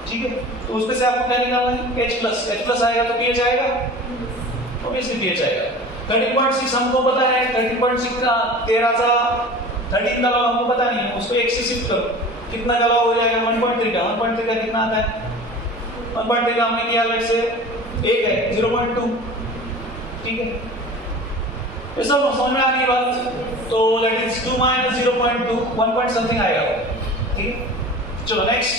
ठीक है। तो उसमें से आपको क्या निकालना है, H प्लस आएगा तो pH आएगा, ऑब्वियसली pH आएगा। 13.6 हमको पता है, 13.6 का 13 का 13 का लॉग हमको पता नहीं है, उसको 1 से शिफ्ट करो, कितना का लॉग हो जाएगा, 1.3 का, 1.3 का कितना आता है, 1.3 का हमने किया लेट से 1 है, 0.2, ठीक है। ये सब समझ में आ गई बात, तो late is 2 minus 0.2 1 point something आएगा, ठीक है। चलो नेक्स्ट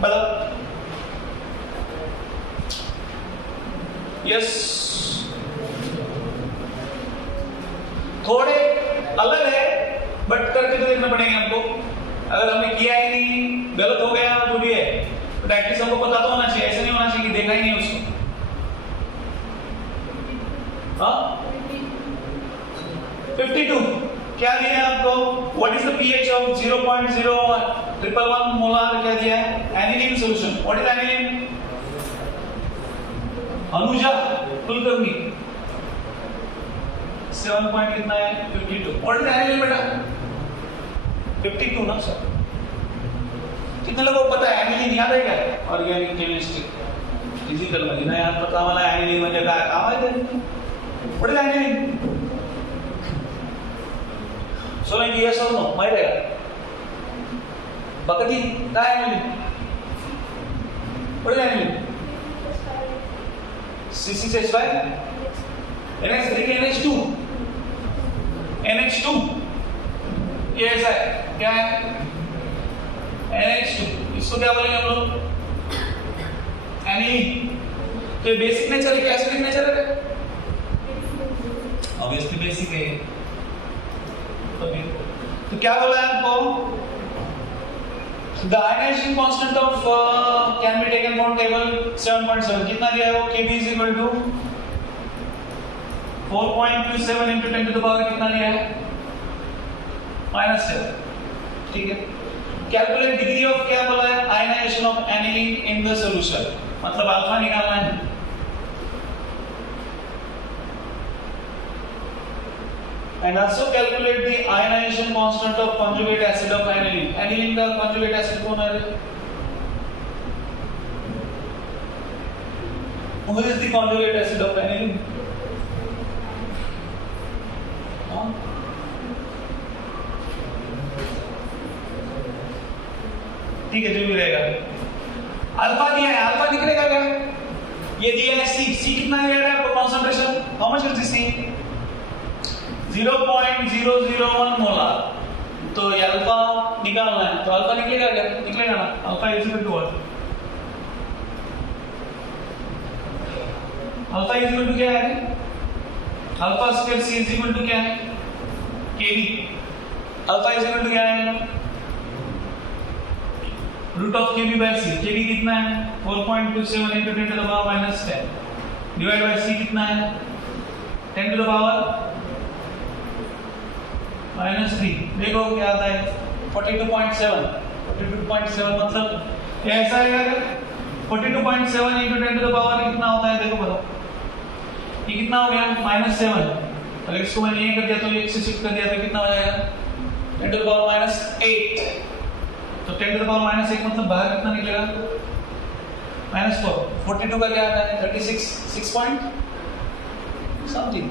बताओ, यस थोड़े अलग है बट करके तो देखना पड़ेगा हमको, अगर हमने किया ही नहीं, गलत हो गया जो भी है, तो एटलीस्ट हमको पता तो होना चाहिए, ऐसा नहीं होना चाहिए कि देखा ही नहीं उसको। हाँ 52 क्या दिया है आपको, what is the pH of 0.01 molar, क्या दिया है, aniline solution, what is aniline, Anuja Kulkarni 7 point कितना है, 52, व्हाट इज एनिलीन बेटा, 52 ना सर, कितने लोगों को पता है एनिलीन, याद है क्या, ऑर्गेनिक केमिस्ट्री इजी कर लेना यार, पता वाला एनिलीन म्हणजे काय काम आहे ते, व्हाट इज एनिलीन, सो नहीं yes or no माहित आहे का, बकती काय aniline, what is aniline, C6H5 NH3 NH2 ये ऐसा है, क्या है NH2, इसको क्या बोलेंगे हम लोग, एनिलीन। तो ये बेसिक नेचर है क्या एसिडिक नेचर है, ऑब्वियसली बेसिक है। तो क्या बोला है आपको, the ionization constant of can be taken from table 7.7, कितना दिया है वो, Kb is equal to 4.27 into 10 to the power कितना दिया है, -7, ठीक है। कैलकुलेट डिग्री ऑफ क्या बोला है, ionisation of aniline in the solution, मतलब अल्फा निकालना है, and also calculate the ionization constant of conjugate acid of aniline, aniline का conjugate acid कौन है, who is the conjugate acid of aniline, ठीक है, जो भी रहेगा, अल्फा दिया है, अल्फा निकलेगा क्या, ये दिया है सी कितना दिया है आपको concentration, how much is C, 0.001 molar, तो ये अल्फा निकालना है, तो अल्फा निकलेगा क्या, निकलेगा ना, alpha is equal to what, alpha is equal to क्या है, alpha square C is equal to क्या है, K b, alpha is equal to क्या है, root of K b by C, K b कितना है 4.27 into 10 to the power -10 divide by C कितना है 10 to the power -3, देखो क्या आता है 42.7 मतलब ऐसा है, अगर 42.7 into 10 to the power कितना होता है, देखो बताओ ये कितना हो गया -7, अगर इसको मैंने ये कर दिया तो ये 1 से शिफ्ट कर दिया तो कितना हो जाएगा 10 to the power -8, तो 10 to the power -1 मतलब बाहर कितना निकलेगा -4 42 का क्या आता है 36 6 पॉइंट समथिंग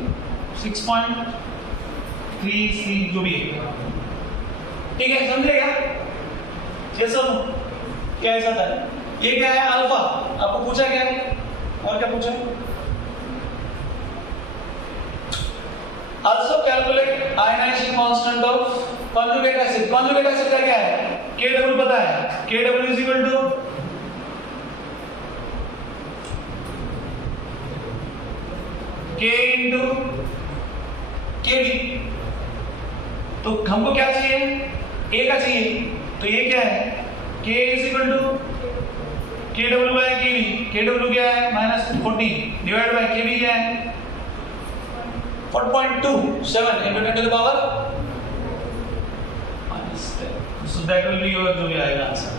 6.33 जो भी है ठीक है समझेगा ये सब क्या ऐसा था ये क्या है अल्फा आपको पूछा क्या है और क्या पूछा also calculate ionization constant of conjugate acid का क्या है Kw पता है Kw is equal to K into Kb तो हमको क्या चाहिए A का चाहिए तो ये क्या है K is equal to Kw by Kb Kw क्या है -14 divided by Kb क्या है 4.27 into 10 to the power -10 so that will be your जो भी आएगा आंसर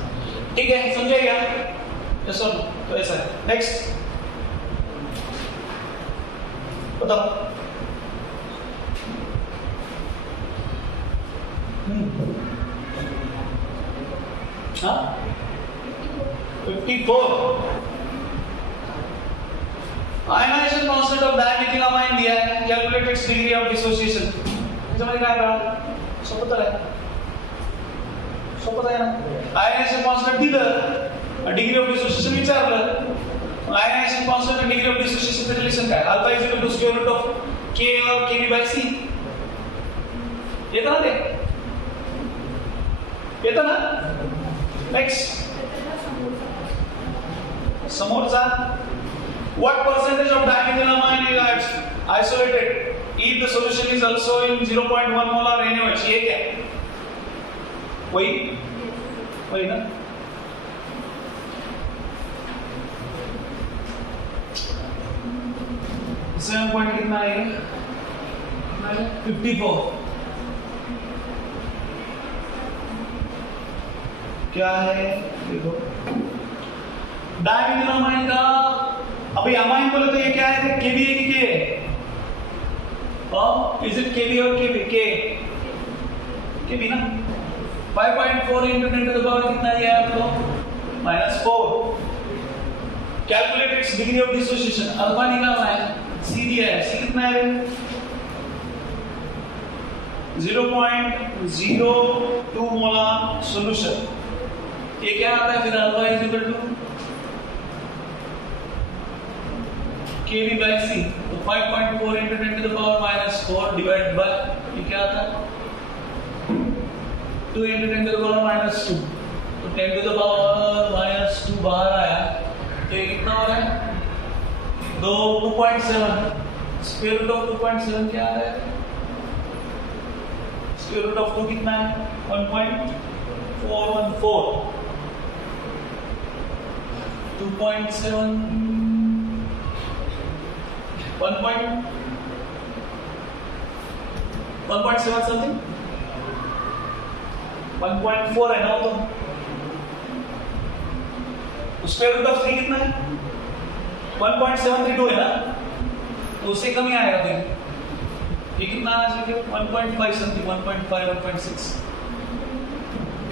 ठीक है समझिएगा यस और तो ऐसा है नेक्स्ट बताओ हाँ 54 आयनाइजेशन कांस्टेंट ऑफ डायमेथिलामाइन दिया है calculate its degree of dissociation समझ में आ रहा सब पता है ना आयनाइजेशन कांस्टेंट दिलं डिग्री ऑफ डिसोसिएशन विचारलं आयनाइजेशन कांस्टेंट आणि डिग्री ऑफ डिसोसिएशन चे रिलेशन काय alpha is equal to square root of K और केबी बाय सी येतं ना ते येतं ना नेक्स्ट समोरचा what percentage of dimethylamine is isolated if the solution is also in 0.1 molar NaOH ये क्या वही ना 7 पॉइंट कितना है 54 क्या है देखो डायमेथिलामाइन का अभी अमाइन बोले तो ये क्या है केबी है कि के इज इट केबी और केबी के केबी ना 5.4 into 10 to the power कितना दिया है आपको -4 calculate its degree of dissociation alpha निकालना है सी दिया है सी कितना है 0.02 मोलर सॉल्यूशन ये क्या आता है फिर alpha is equal to Kb by C तो 5.4 into 10 to the power -4 divided by ये क्या आता है 2 into 10 to the power -2 तो 10 to the power -2 बाहर आया तो ये कितना हो रहा है 2.7 स्क्वायर रूट ऑफ 2.7 क्या आ रहा है स्क्वायर रूट ऑफ 2 कितना है 1.414 2.7 1.7 something 1.4 है ना तो स्क्वायर रूट ऑफ 3 कितना है 1.732 है ना तो उससे कम ही आएगा फिर ये कितना आ जाएगा 1.5 something 1.5 1.6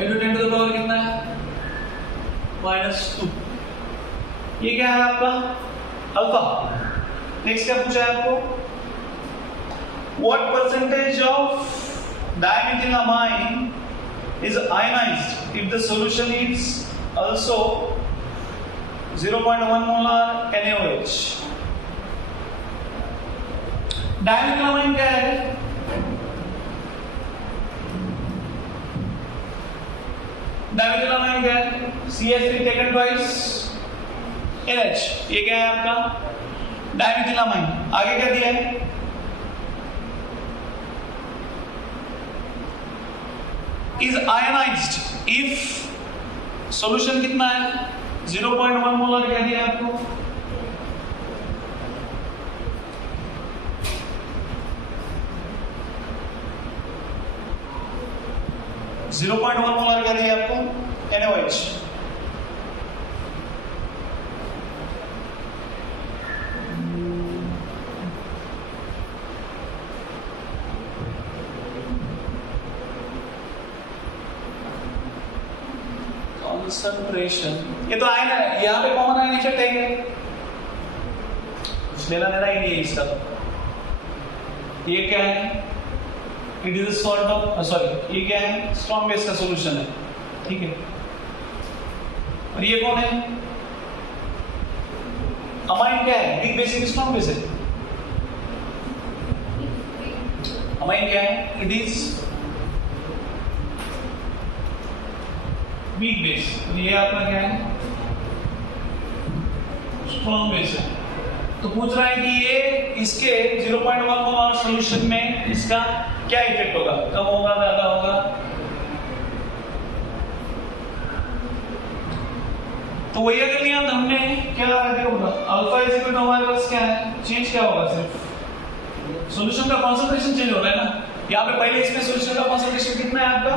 into 10 to the power कितना है -2 ये क्या है आपका अल्फा नेक्स्ट क्या पूछा है आपको what percentage of dimethylamine is ionized if the solution is also 0.1 molar NaOH dimethylamine क्या है dimethylamine क्या है CH3 taken twice NH ये क्या है आपका डायमेथिलामाइन आगे क्या दिया है is ionized if solution कितना है 0.1 मोलर क्या दिया आपको .1 मोलर क्या दिया आपको NaOH कॉन्सेंट्रेशन, ये तो आयन है, यहाँ पे कॉमन आयन इफेक्ट है क्या? कुछ लेना देना ही नहीं है इसका। तो ये क्या है? It is salt of sorry, ये क्या है? स्ट्रॉन्ग बेस का सॉल्यूशन है, ठीक है। और ये कौन है? अमाइन क्या है? वीक बेस है, स्ट्रॉन्ग बेस है? अमाइन क्या है? It is weak base. ये आपका क्या है? स्ट्रॉन्ग बेस है। तो पूछ रहा है कि ये इसके 0.1 मोलर सॉल्यूशन में इसका क्या इफेक्ट होगा? कम होगा, ज्यादा होगा? तो वही अगर लिया तो हमने क्या आइडिया होगा? अल्फा इज इक्वल टू हमारे पास क्या है? चेंज क्या होगा? सिर्फ सॉल्यूशन का कॉन्सेंट्रेशन चेंज हो रहा है ना। यहाँ पे पहले इसमें सॉल्यूशन का कॉन्सेंट्रेशन कितना है आपका?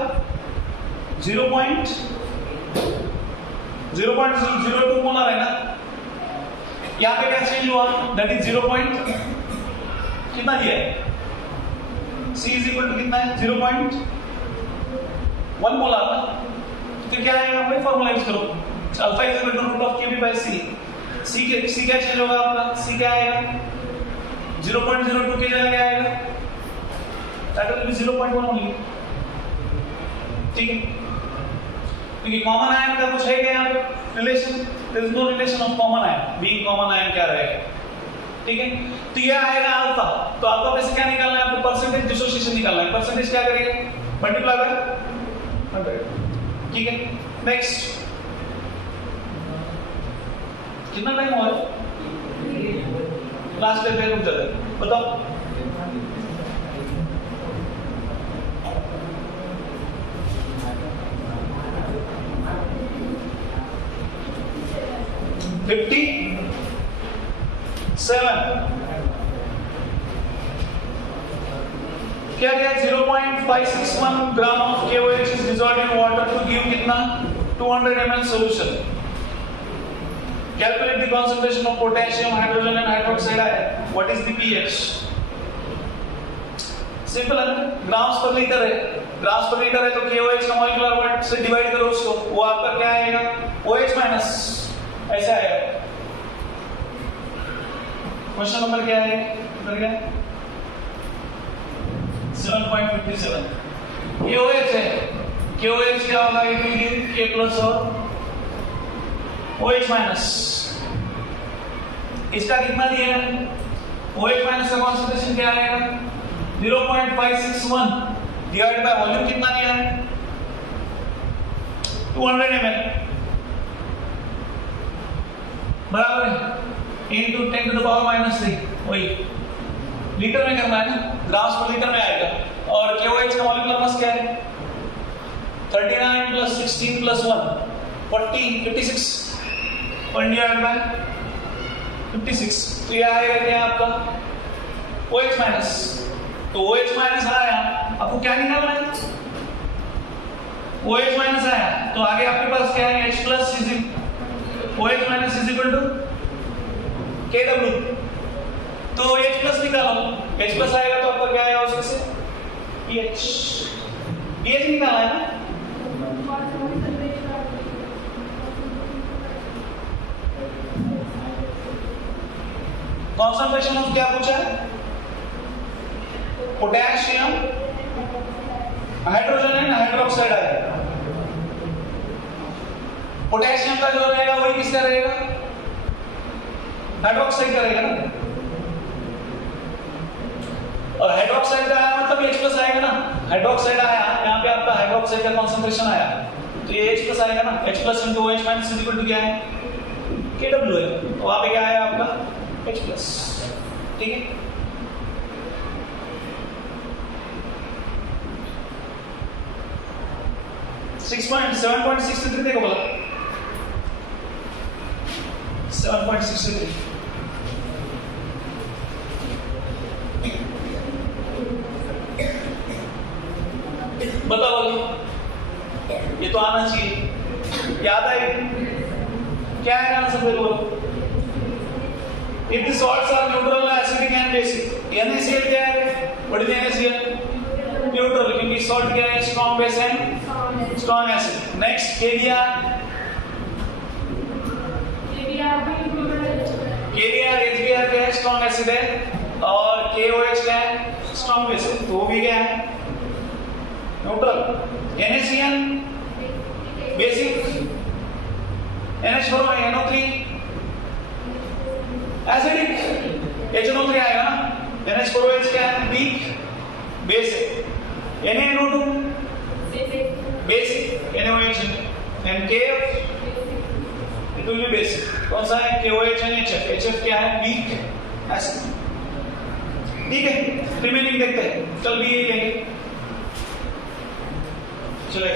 0.02 मोलर है ना। यहाँ पे क्या चेंज हुआ? That is 0. कितना दिया है? C इज इक्वल टू कितना है? 0.1 मोलर ना। तो क्या आएगा? वही फॉर्मूला यूज करो, alpha is equal to root of Kb by C। C क्या चेंज होगा आपका? C क्या आएगा? 0.02 के जगह क्या आएगा? दैट विल बी 0.1 ओनली, ठीक है। क्योंकि कॉमन आयन का कुछ है क्या यहाँ पे relation? There is no relation of common ion. Being common ion क्या रहेगा, ठीक है। तो ये आएगा अल्फा। तो अल्फा में से क्या निकालना है आपको? परसेंटेज डिसोसिएशन निकालना है। परसेंटेज क्या करेंगे? मल्टीप्लाई बाय 100, ठीक है। नेक्स्ट, कितना टाइम हुआ? लास्ट पे रुक जाते, बताओ। क्या क्या? 0.561 gram of KOH is dissolved in water to give कितना? 200 ml solution. Calculate the concentration of potassium, hydrogen and hydroxide ion. What is the pH? Simple है, ग्राम्स पर लीटर है। ग्राम्स पर लीटर है तो KOH का मॉलिक्यूलर वेट से divide करो उसको, वो आपका क्या आएगा? OH माइनस, ऐसा आएगा। क्वेश्चन नंबर क्या है? 7.57। ये OH है, KOH क्या होगा? It will give K plus और OH माइनस। इसका कितना दिया है? OH माइनस का कॉन्सेंट्रेशन क्या आएगा? 0.561 डिवाइड बाय वॉल्यूम कितना दिया है? 200 ml बराबर है into 10 to the power minus 3। वही लीटर में करना है ना, ग्राम्स पर लीटर में आएगा। और KOH का मॉलिक्यूलर मास क्या है? 39 plus 16 plus 1 40 56 1 divided by 56। तो ये आएगा क्या आपका? OH minus. तो OH माइनस आया, आपको क्या निकालना है? OH माइनस आया तो आगे आपके पास क्या है? H plus OH minus is equal to KW। तो H प्लस निकालो, H प्लस आएगा तो आपका क्या आएगा? उसमें से pH निकाला है ना। कॉन्सेंट्रेशन ऑफ क्या पूछा है? पोटेशियम, हाइड्रोजन एंड हाइड्रोक्साइड आएगा। पोटेशियम का जो रहेगा वही किसका रहेगा? हाइड्रोक्साइड का रहेगा ना। और हाइड्रोक्साइड का आया मतलब H प्लस आएगा ना। हाइड्रोक्साइड आया, यहाँ पे आपका हाइड्रोक्साइड का कॉन्सेंट्रेशन आया तो ये H प्लस आएगा ना। H plus into OH minus is equal to क्या है? KW है। तो वहां पे क्या आया आपका? H प्लस, ठीक है। सेवन पॉइंट 63 देखो बोला 7.63। बताओ ये तो आना चाहिए, याद आए? क्या है आंसर? बोलो। If the salts are neutral, acidic and basic, NaCl क्या है? What is NaCl? Neutral, क्योंकि salt क्या है? Strong base and strong acid. Next, K दिया एसिड है और KOH क्या है, स्ट्रॉन्ग बेस है, तो वो भी क्या है, neutral. NaCN basic, NH4 NO3 acidic, HNO3 आएगा ना, NH4OH क्या है, वीक बेस है, NaNO2 basic, NaOH and KF it will be basic। कौन सा है, KOH and HF, HF क्या है, वीक एसिड। ठीक है, रिमेनिंग देखते हैं, चल भी यही लेंगे, चले।